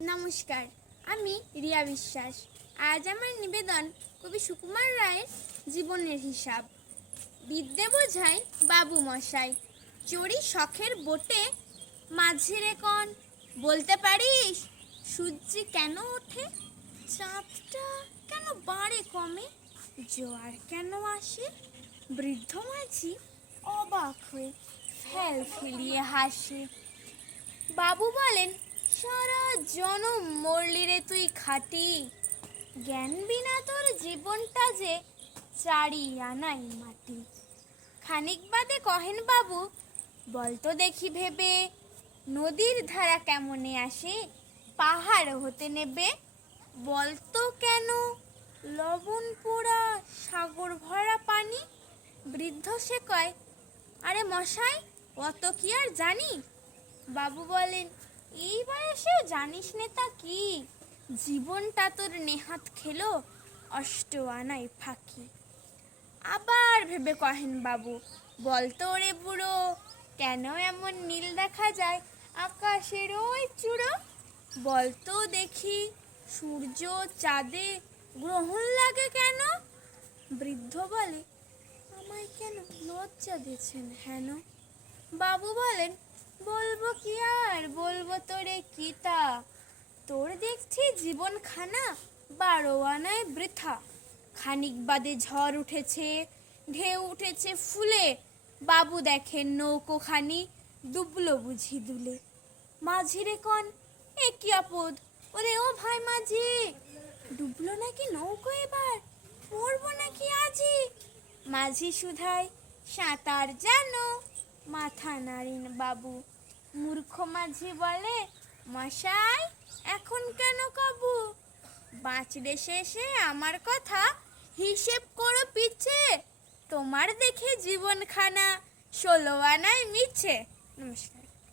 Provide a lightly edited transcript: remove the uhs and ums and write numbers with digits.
নমস্কার, আমি রিয়া বিশ্বাস। আজ আমার নিবেদন কবি সুকুমার রায়ের জীবনের হিসাব। বিদ্যে বোঝাই বাবু মশাই, চড়ি শখের বোটে, মাঝিরে কন বলতে পারিস সূর্যি কেন ওঠে, চাঁদটা কেন বাড়ে কমে, জোয়ার কেন আসে। বৃদ্ধ মাঝি অবাক হয়ে ফেল ফেলিয়ে হাসে। বাবু বলেন, সারা জনম মরলি রে তুই খাটি, জ্ঞান বিনা তোর জীবনটা যে চারি আনাই মাটি। খানিক বাদে কহেন বাবু, বলতো দেখি ভেবে, নদীর ধারা কেমনে আসে, পাহাড় হতে নেবে। বলতো কেন লবণ পোড়া সাগর ভরা পানি। বৃদ্ধ সে কয়, আরে মশাই অত কি আর জানি। বাবু বলেন, এই বয়সেও জানিস নে তা কি, জীবনটা তোর নেহাত খেলো অষ্ট আনাই ফাঁকি। আবার ভেবে কহেন বাবু, বলতো ওরে বুড়ো, কেন এমন নীল দেখা যায় আকাশের ওই চূড়ো। বলতো দেখি সূর্য চাঁদে গ্রহণ লাগে কেন। বৃদ্ধ বলে, আমায় কেন লজ্জা দিয়েছেন হেন। বাবু বলেন, বলবো কি আর বলবো তোরে কিতা, তোর দেখছি জীবন খানা 12 আনায় বৃথা। খানিক বাদে ঝড় উঠেছে, ঢেউ উঠেছে ফুলে, বাবু দেখেন নৌকোখানি ডুবলো বুঝি দুলে। মাঝিরে কন, এ কি আপদ, ওরে ও ভাই মাঝি, ডুবলো নাকি নৌকো এবার, মরবো নাকি আজি। মাঝি শুধায়, সাঁতার জানো, মাথা নাড়েন বাবু। মূর্খ মাঝি বলে, মশাই এখন কেন কাবু, বাঁচলে শেষে আমার কথা হিসেব করো পিছে, তোমার দেখে জীবনখানা 16 আনায় মিছে। নমস্কার।